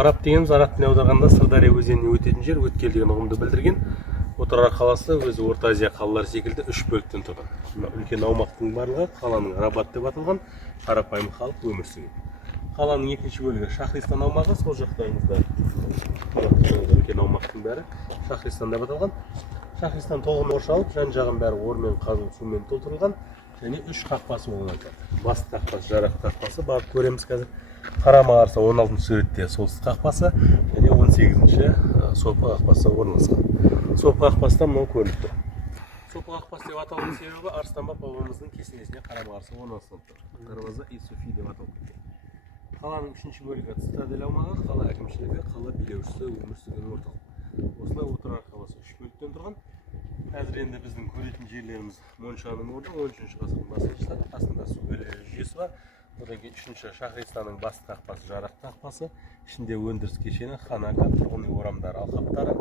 Фарап дегеніміз араб тіліне аударғанда Сырдария өзеніне өтетін жер, өткел деген ұғымды білдірген. Отырар қаласы өзі Орта Азия қалалары секілді 3 бөліктен тұрған. Үлкен аумақтың барлығы қаланың Рабат деп аталған қарапайым халық өмір сүрген. Қаланың екінші бөлігі Шахристан аумағы, сол жақтарыңызда үлкен аумақтың бәрі Шахристан деп аталған. Шахристан толығымен қоршалып, жан-жағын бәрі ормен қазылып сумен толтырылған және 3 қақпасы болған екен. Басты қақпасы, жарық қақпасы, барып көреміз қазір. Қарама-қарсы 16-шы суретте солтүстік қақпасы және 18-ші сопы қақпасы орналасқан. Сопы қақпасында мынау көрініп тұр. Сопы қақпасы деп аталған себебі Арыстан бабамыздың кесенесіне қарама-қарсы орналасқан тұр. Дарваза и-Суфи деп аталып кеткен. Қаланың үшінші бөлігі цитадель аумағы, қала әкімшілігі, қала билеушісі өмір сүрген орталық. Осылай Отырар қаласы 3 бөліктен тұрған. Қазір енді біздің көретін жерлеріміз Моншаның орны 13-ші ғасырдың басыншы жылдары, қасында су жүйесі бар. Одан кейін 3-ші Шахристанның басты қақпасы, жарық қақпасы, ішінде өндіріс кешені, ханага, тұрғын үй орамдары, алқаптары.